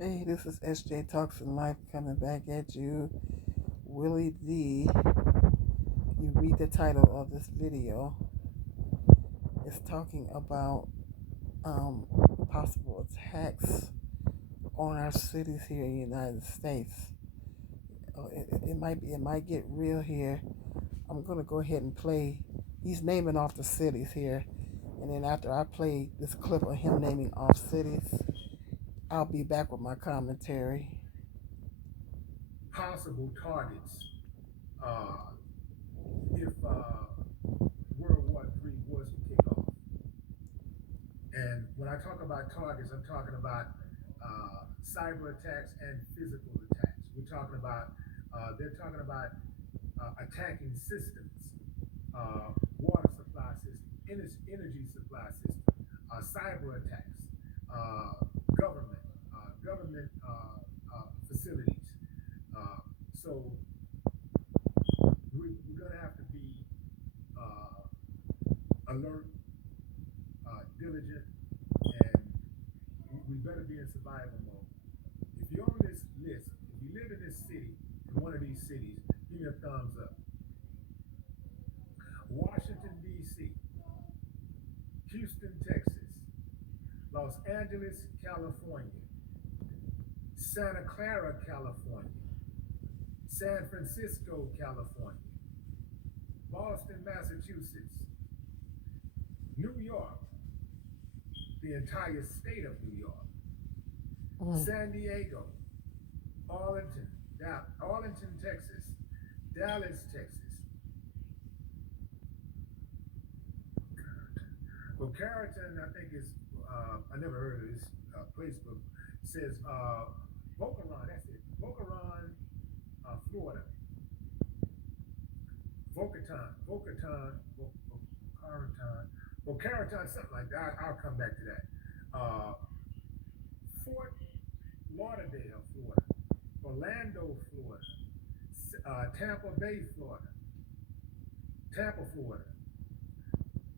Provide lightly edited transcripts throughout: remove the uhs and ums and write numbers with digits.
Hey, this is SJ Talks in Life coming back at you. Willie D. You read the title of this video. It's talking about um, possible attacks on our cities here in the United States. It might get real here. I'm gonna go ahead and play. He's naming off the cities here, and then after I play this clip of him naming off cities, I'll be back with my commentary. Possible targets uh, if World War III was to kick off. And when I talk about targets, I'm talking about cyber attacks and physical attacks. They're talking about attacking systems, water supply system, energy supply system, cyber attacks, government, government facilities. Uh, so we're going to have to be uh, alert, diligent, and we better be in survival mode. If you're on this list, if you live in this city, in one of these cities, give me a thumbs up. Washington, D.C., Houston, Texas, Los Angeles, California, Santa Clara, California, San Francisco, California, Boston, Massachusetts, New York, the entire state of New York, Mm. San Diego, Arlington, Arlington, Texas, Dallas, Texas. Well, Carrollton, I think is, I never heard of this place, but it says Boca Raton, that's it. Boca Raton, Florida. Boca Raton, Boca Raton, something like that. I'll come back to that. Fort Lauderdale, Florida. Orlando, Florida. Tampa Bay, Florida. Tampa, Florida.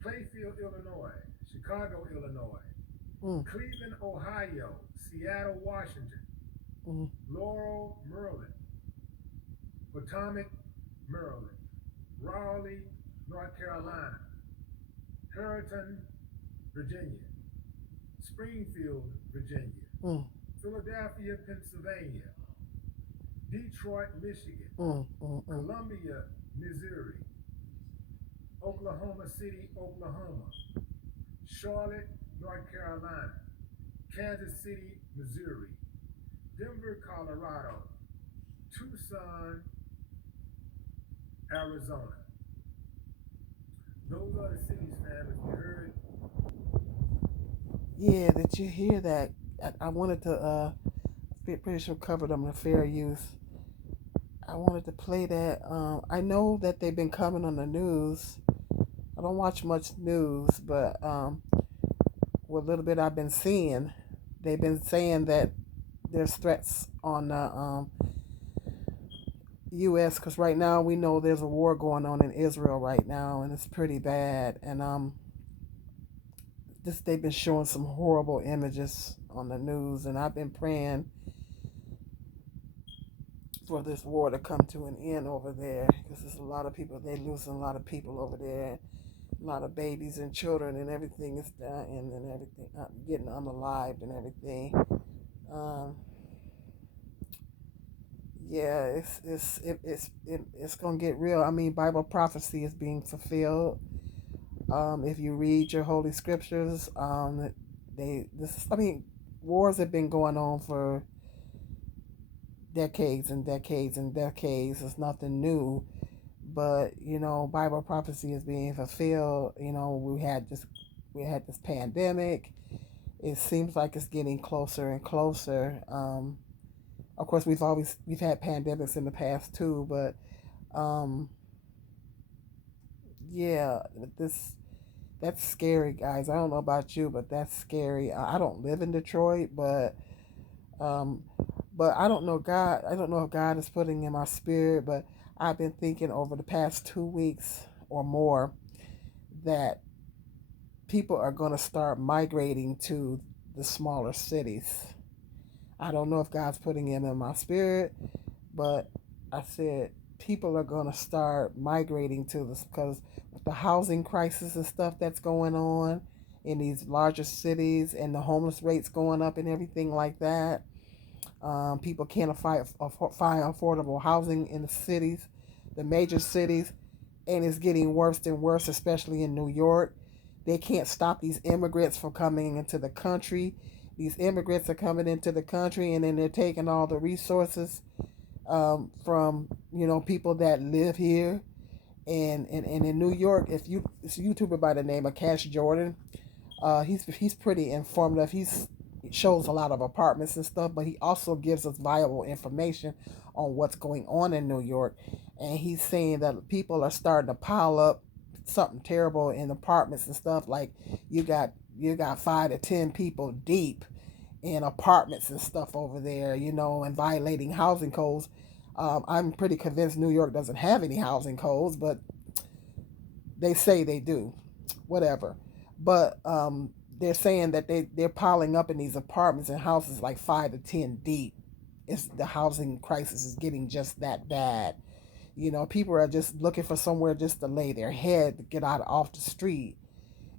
Playfield, Illinois. Chicago, Illinois. Mm. Cleveland, Ohio. Seattle, Washington. Mm. Laurel, Maryland. Potomac, Maryland. Raleigh, North Carolina. Harriton, Virginia. Springfield, Virginia. Mm. Philadelphia, Pennsylvania. Detroit, Michigan. Mm. Mm. Mm. Columbia, Missouri. Oklahoma City, Oklahoma. Charlotte, North Carolina. Kansas City, Missouri. Denver, Colorado. Tucson, Arizona. Those are the cities, fam. If you heard, Yeah, did you hear that? I wanted to pretty sure covered them in fair use. I wanted to play that. I know that they've been coming on the news. I don't watch much news, but what little bit I've been seeing, they've been saying that there's threats on the U.S. because right now we know there's a war going on in Israel right now, and it's pretty bad. And this they've been showing some horrible images on the news, and I've been praying for this war to come to an end over there because there's a lot of people, they're losing a lot of people over there, a lot of babies and children, and everything is dying and everything, getting unalived and everything. Um, yeah, it's gonna get real. I mean, Bible prophecy is being fulfilled. If you read your holy scriptures, I mean, wars have been going on for decades and decades and decades. It's nothing new, but Bible prophecy is being fulfilled. We had this pandemic. It seems like it's getting closer and closer. Of course, we've had pandemics in the past too, but um, yeah, this that's scary, guys. I don't know about you, but that's scary. I don't live in Detroit, um, but I don't know God. I don't know if God is putting in my spirit, but I've been thinking over the past 2 weeks or more that people are going to start migrating to the smaller cities. I don't know if God's putting him in my spirit, but I said people are going to start migrating to this because the housing crisis and stuff that's going on in these larger cities and the homeless rates going up and everything like that. People can't find affordable housing in the cities, the major cities, and it's getting worse and worse, especially in New York. They can't stop these immigrants from coming into the country. These immigrants are coming into the country, and then they're taking all the resources from people that live here. And in New York, if you it's a YouTuber by the name of Cash Jordan, he's pretty informative. He shows a lot of apartments and stuff, but he also gives us viable information on what's going on in New York. And he's saying that people are starting to pile up something terrible in apartments and stuff. Like you got 5 to 10 people deep in apartments and stuff over there, and violating housing codes. I'm pretty convinced New York doesn't have any housing codes, but they say they do, whatever. But they're saying that they're piling up in these apartments and houses like 5 to 10 deep. It's the housing crisis is getting just that bad. People are just looking for somewhere just to lay their head to get out off the street.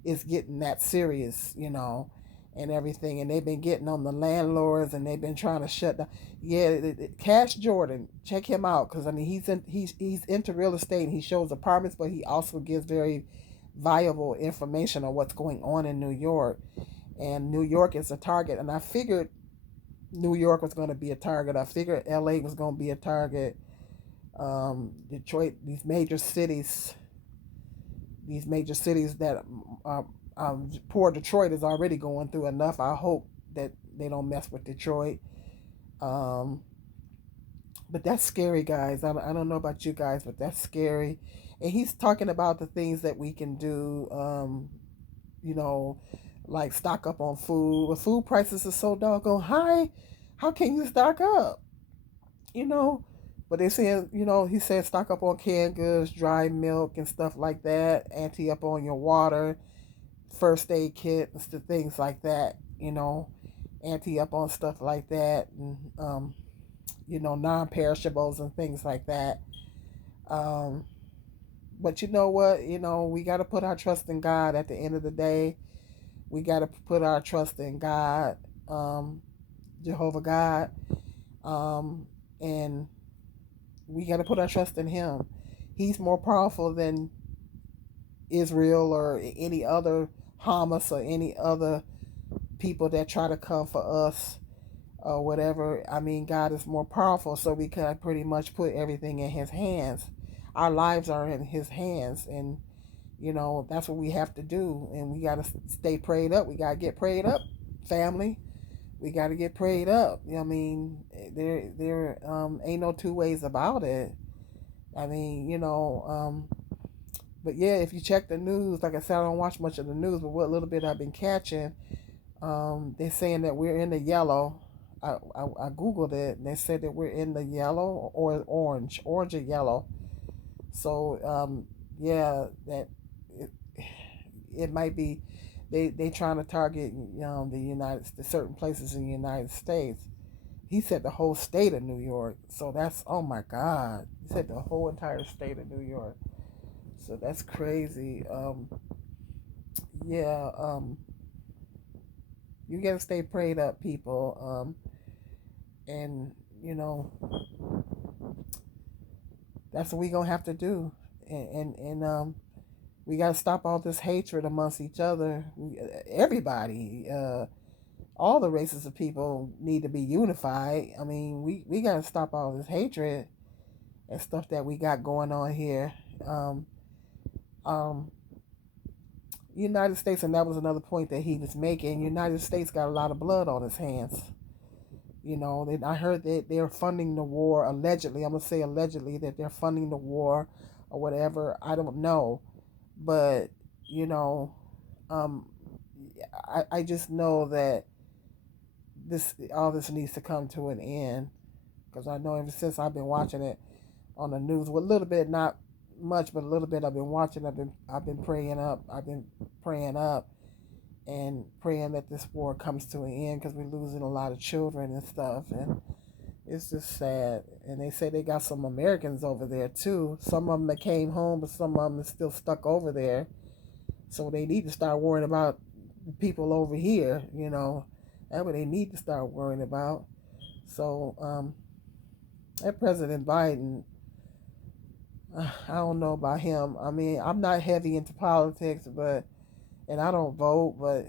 It's getting that serious, and everything. And they've been getting on the landlords, and they've been trying to shut down. Yeah, Cash Jordan, check him out because I mean he's into real estate and he shows apartments, but he also gives very viable information on what's going on in New York. And New York is a target, and I figured New York was going to be a target. I figured LA was going to be a target. Detroit, these major cities that poor Detroit is already going through enough. I hope that they don't mess with Detroit. Um, but that's scary, guys. I don't know about you guys, but that's scary. And he's talking about the things that we can do, you know, like stock up on food. When food prices are so doggone high, how can you stock up? You know, but they saying, he said stock up on canned goods, dry milk, and stuff like that. Ante up on your water, first aid kit, and things like that. Ante up on stuff like that, and non-perishables and things like that. Um, but you know what? We got to put our trust in God. At the end of the day, we got to put our trust in God, Jehovah God, and we got to put our trust in Him. He's more powerful than Israel or any other Hamas or any other people that try to come for us or whatever. I mean, God is more powerful, so we can pretty much put everything in His hands. Our lives are in His hands, and that's what we have to do. And we got to stay prayed up. We got to get prayed up, family. We got to get prayed up. I mean, there ain't no two ways about it. I mean, but yeah, if you check the news, like I said, I don't watch much of the news, but what little bit I've been catching, they're saying that we're in the yellow. I googled it, and they said that we're in the yellow or orange or yellow. So yeah, that it, it might be they trying to target the certain places in the United States. He said the whole state of New York. So that's, oh my God. He said the whole entire state of New York. So that's crazy. Yeah. You gotta stay prayed up, people. And you know that's what we gonna have to do. And we gotta stop all this hatred amongst each other. Everybody. All the races of people need to be unified. I mean, we got to stop all this hatred and stuff that we got going on here. Um, um, United States, and that was another point that he was making. United States got a lot of blood on its hands. I heard that they're funding the war allegedly. I'm gonna say allegedly that they're funding the war or whatever. I don't know, but you know, um, I just know that this needs to come to an end because I know ever since I've been watching it on the news, with a little bit, not much, but a little bit I've been watching. I've been praying up. I've been praying up, and praying that this war comes to an end because we're losing a lot of children and stuff. And it's just sad. And they say they got some Americans over there too. Some of them that came home, but some of them are still stuck over there. So they need to start worrying about people over here, you know. That's what they need to start worrying about. So, that President Biden, I don't know about him. I mean, I'm not heavy into politics, and I don't vote, but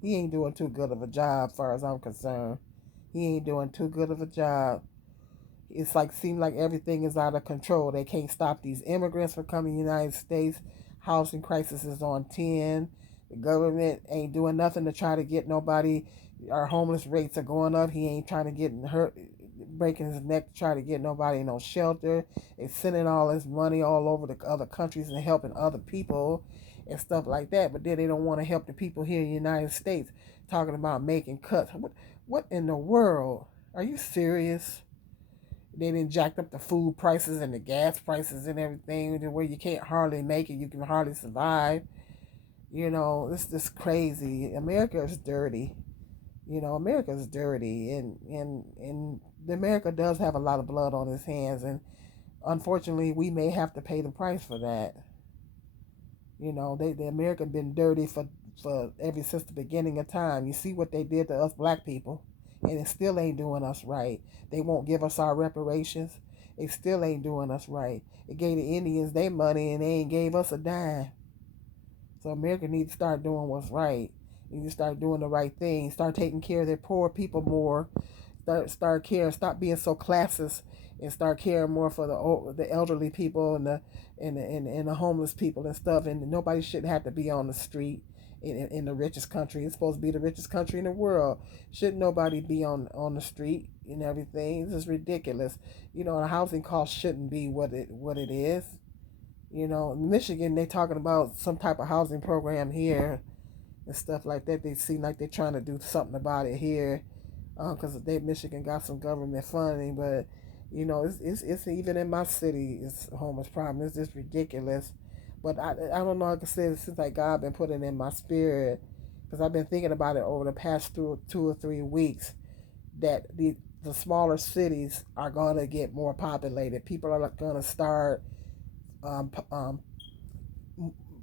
he ain't doing too good of a job, as far as I'm concerned. He ain't doing too good of a job. It's like seems like everything is out of control. They can't stop these immigrants from coming to the United States. Housing crisis is on 10. The government ain't doing nothing to try to get nobody. Our homeless rates are going up. He ain't trying to get hurt, breaking his neck to try to get nobody no shelter. They sending all this money all over the other countries and helping other people and stuff like that. But then they don't want to help the people here in the United States. Talking about making cuts. What in the world? Are you serious? They didn't jacked up the food prices and the gas prices and everything to where you can't hardly make it. You can hardly survive. You know, it's just crazy. America is dirty. You know, America is dirty, and America does have a lot of blood on its hands, and unfortunately, we may have to pay the price for that. You know, the America been dirty for ever since the beginning of time. You see what they did to us black people, and it still ain't doing us right. They won't give us our reparations. It still ain't doing us right. It gave the Indians their money, and they ain't gave us a dime. So America needs to start doing what's right. You need to start doing the right thing. Start taking care of their poor people more. Start caring. Stop being so classist, and start caring more for the elderly people and the homeless people and stuff. And nobody shouldn't have to be on the street in the richest country. It's supposed to be the richest country in the world. Shouldn't nobody be on the street and everything? This is ridiculous. You know, the housing cost shouldn't be what it is. You know, in Michigan, they talking about some type of housing program here and stuff like that. They seem like they're trying to do something about it here because Michigan got some government funding. But, you know, it's even in my city, it's a homeless problem. It's just ridiculous. But I don't know, like I said, since like God been putting in my spirit, because I've been thinking about it over the past 2 or 3 weeks, that the smaller cities are going to get more populated. People are going to start um, um,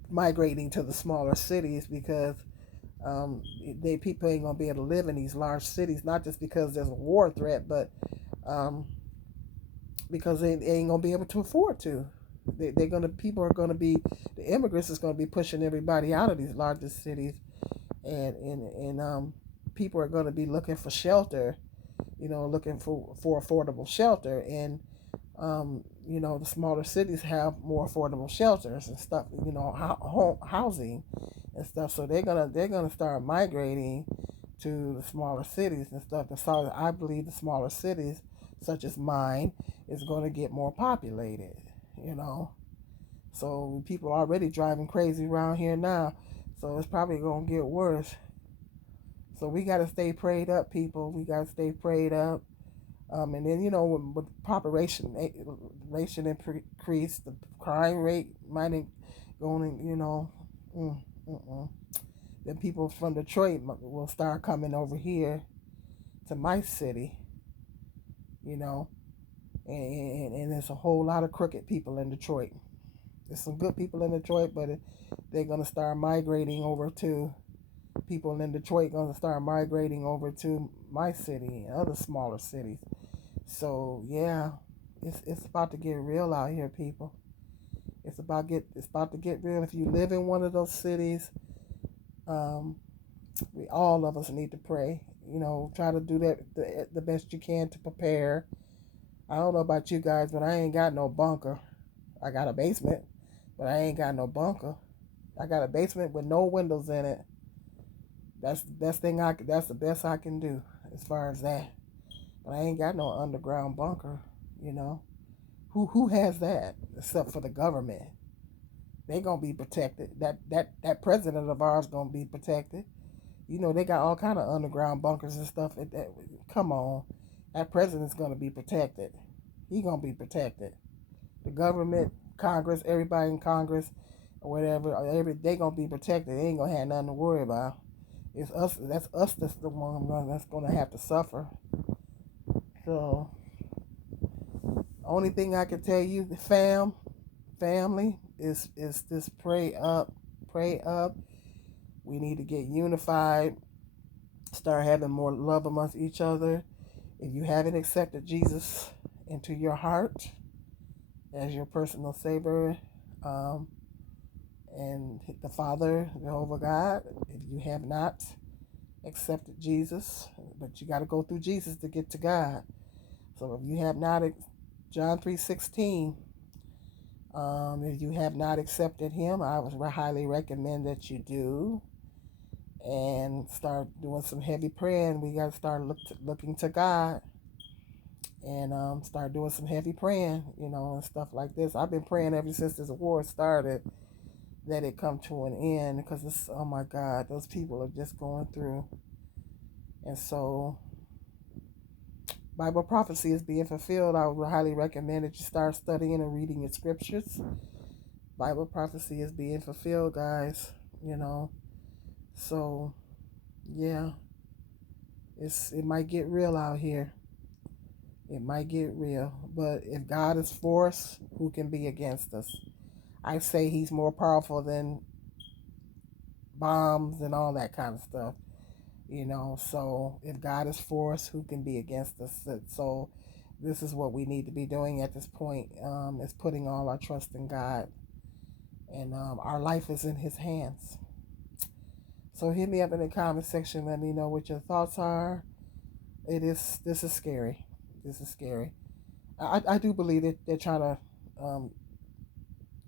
migrating to the smaller cities because people ain't gonna be able to live in these large cities. Not just because there's a war threat, but um, because they ain't gonna be able to afford to. People are gonna be, the immigrants is gonna be pushing everybody out of these largest cities, and people are gonna be looking for shelter. You know, looking for affordable shelter, and you know, the smaller cities have more affordable shelters and stuff. You know, housing and stuff. So they're gonna start migrating to the smaller cities and stuff. And so I believe the smaller cities, such as mine, is going to get more populated. You know, so people are already driving crazy around here now. So it's probably gonna get worse. So we gotta stay prayed up, people. We gotta stay prayed up. And then, you know, with population increase, the crime rate might going, you know, mm, then people from Detroit will start coming over here to my city, you know, and there's a whole lot of crooked people in Detroit. There's some good people in Detroit, but they're going to start migrating over to, people in Detroit going to start migrating over to my city and other smaller cities. So yeah, it's about to get real out here, people. It's about to get real. If you live in one of those cities, um, we all of us need to pray. You know, try to do that the best you can to prepare. I don't know about you guys, but I ain't got no bunker. I got a basement, but I ain't got no bunker. I got a basement with no windows in it. That's the best thing that's the best I can do as far as that. But I ain't got no underground bunker, you know. Who has that except for the government? They gonna be protected. That president of ours gonna be protected. You know, they got all kind of underground bunkers and stuff. Come on, that president's gonna be protected. He gonna be protected. The government, Congress, everybody in Congress, or whatever, they gonna be protected. They ain't gonna have nothing to worry about. It's us. That's us. That's the one that's gonna have to suffer. So, only thing I can tell you, family, is this: pray up. We need to get unified. Start having more love amongst each other. If you haven't accepted Jesus into your heart as your personal Savior, um, and the Father, Jehovah God, if you have not accepted Jesus, but you got to go through Jesus to get to God. So if you have not, John 3:16, if you have not accepted Him, I would highly recommend that you do and start doing some heavy praying. We got to start looking to God and start doing some heavy praying, and stuff like this. I've been praying ever since this war started that it come to an end because it's, oh my God, those people are just going through. And so Bible prophecy is being fulfilled. I would highly recommend that you start studying and reading your scriptures. Bible prophecy is being fulfilled, guys. So yeah, it might get real out here. It might get real. But if God is for us, who can be against us? I say He's more powerful than bombs and all that kind of stuff. So if God is for us, who can be against us? So this is what we need to be doing at this point, is putting all our trust in God, and our life is in His hands. So hit me up in the comment section. Let me know what your thoughts are. This is scary. This is scary. I do believe that they're trying to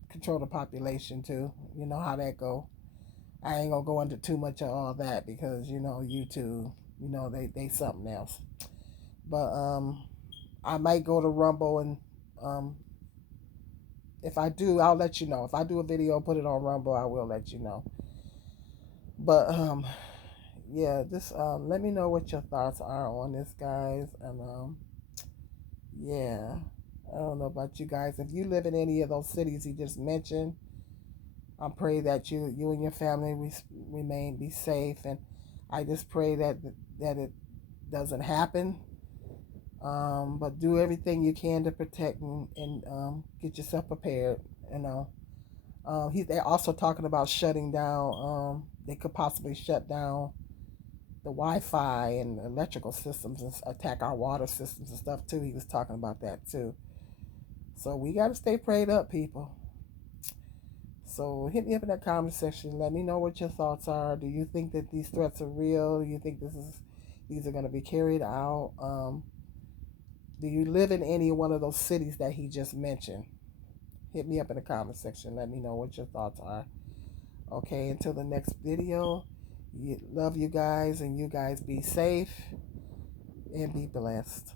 control the population too. You know how that go. I ain't gonna go into too much of all that because YouTube, they something else. But I might go to Rumble, and um, if I do, I'll let you know. If I do a video, put it on Rumble, I will let you know. But yeah, just let me know what your thoughts are on this, guys, and yeah, I don't know about you guys. If you live in any of those cities he just mentioned, I pray that you and your family be safe, and I just pray that it doesn't happen. But do everything you can to protect and get yourself prepared. You know, they're also talking about shutting down. They could possibly shut down the Wi-Fi and electrical systems and attack our water systems and stuff too. He was talking about that too. So we got to stay prayed up, people. So hit me up in that comment section. Let me know what your thoughts are. Do you think that these threats are real? Do you think these are going to be carried out? Do you live in any one of those cities that he just mentioned? Hit me up in the comment section. Let me know what your thoughts are. Okay, until the next video, love you guys, and you guys be safe and be blessed.